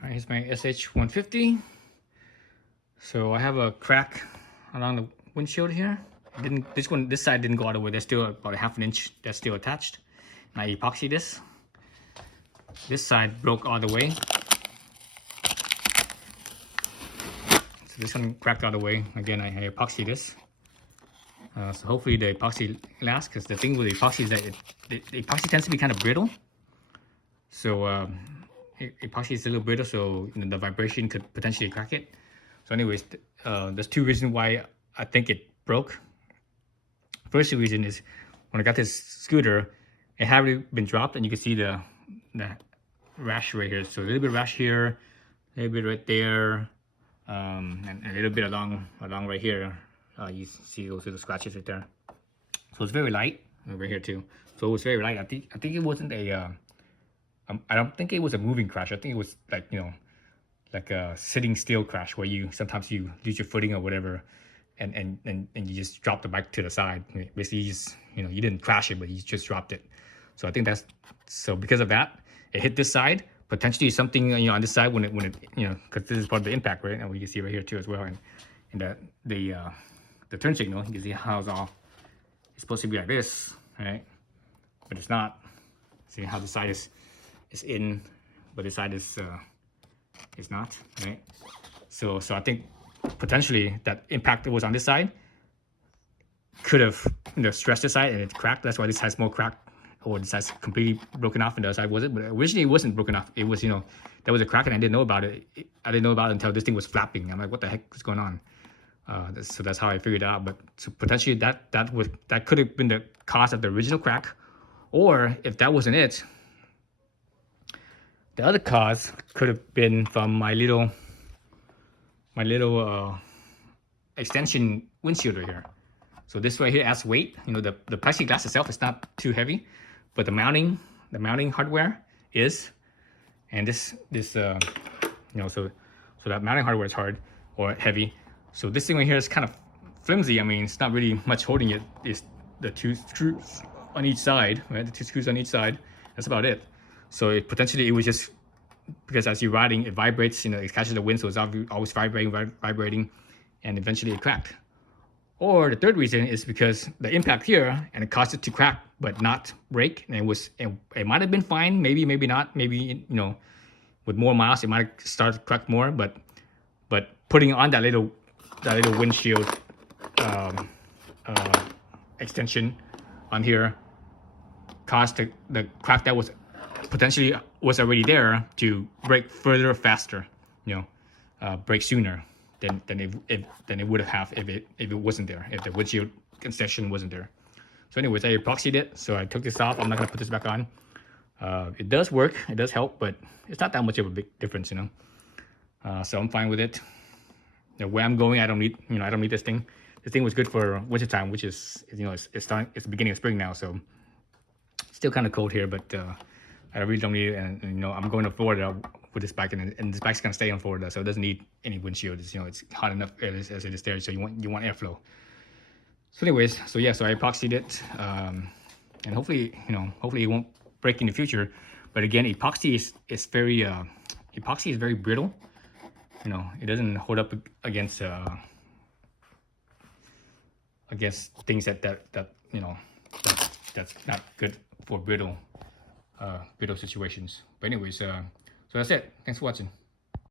Alright, here's my SH150. So I have a crack along the windshield here. This side didn't go all the way. There's still about a half an inch that's still attached. And I epoxy this. This side broke all the way. So this one cracked all the way. Again, I epoxy this. So hopefully the epoxy lasts, because the thing with the epoxy is that the epoxy tends to be kind of brittle. So epoxy is a little brittle, so the vibration could potentially crack it. So anyways, there's two reasons why I think it broke. First reason is when I got this scooter, it had already been dropped, and you can see the rash right here. So a little bit of rash here, a little bit right there, and a little bit along right here. You see those little scratches right there. So it's very light right here too. So it was very light. I think it wasn't a I don't think it was a moving crash. I think it was like, like a sitting still crash, where sometimes you lose your footing or whatever, and you just drop the bike to the side. Basically, you just, you didn't crash it, but you just dropped it. So I think so because of that, it hit this side. Potentially something, on this side when it because this is part of the impact, right? And we can see right here too as well. And the turn signal, you can see how it's supposed to be like this, right? But it's not. See how the side is in, but this side is not, right? So I think potentially that impact that was on this side could have stressed this side and it cracked. That's why this side's more cracked, or this side's completely broken off and the other side wasn't. But originally it wasn't broken off. It was, there was a crack and I didn't know about it. I didn't know about it until this thing was flapping. I'm like, what the heck is going on? So that's how I figured it out. But so potentially that could have been the cause of the original crack, or if that wasn't it, the other cause could have been from my little extension windshield right here. So this right here adds weight. The plexiglass itself is not too heavy, but the mounting hardware is, and so that mounting hardware is hard or heavy. So this thing right here is kind of flimsy. I mean, it's not really much holding it. It's the two screws on each side, right? The two screws on each side. That's about it. So it was just because as you're riding, it vibrates. It catches the wind, so it's always vibrating, and eventually it cracked. Or the third reason is because the impact here, and it caused it to crack but not break. And it might have been fine, maybe not. Maybe with more miles, it might start to crack more. But putting on that little windshield extension on here caused the crack that was potentially already there to break further, faster, break sooner than it would have if it wasn't there, if the windshield extension wasn't there. So anyways, I epoxied it, so I took this off. I'm not gonna put this back on. It does work, it does help, but it's not that much of a big difference, so I'm fine with it. Where I'm going, I don't need this thing. This thing was good for wintertime, which is, it's the beginning of spring now, so still kind of cold here, but I really don't need it. And I'm going to Florida with this bike, and this bike's gonna stay in Florida, so it doesn't need any windshield. It's hot enough as it is there, so you want airflow. So anyways, so I epoxied it, and hopefully it won't break in the future. But again, epoxy is very brittle. It doesn't hold up against things that's not good for brittle situations. But anyways, so that's it. Thanks for watching.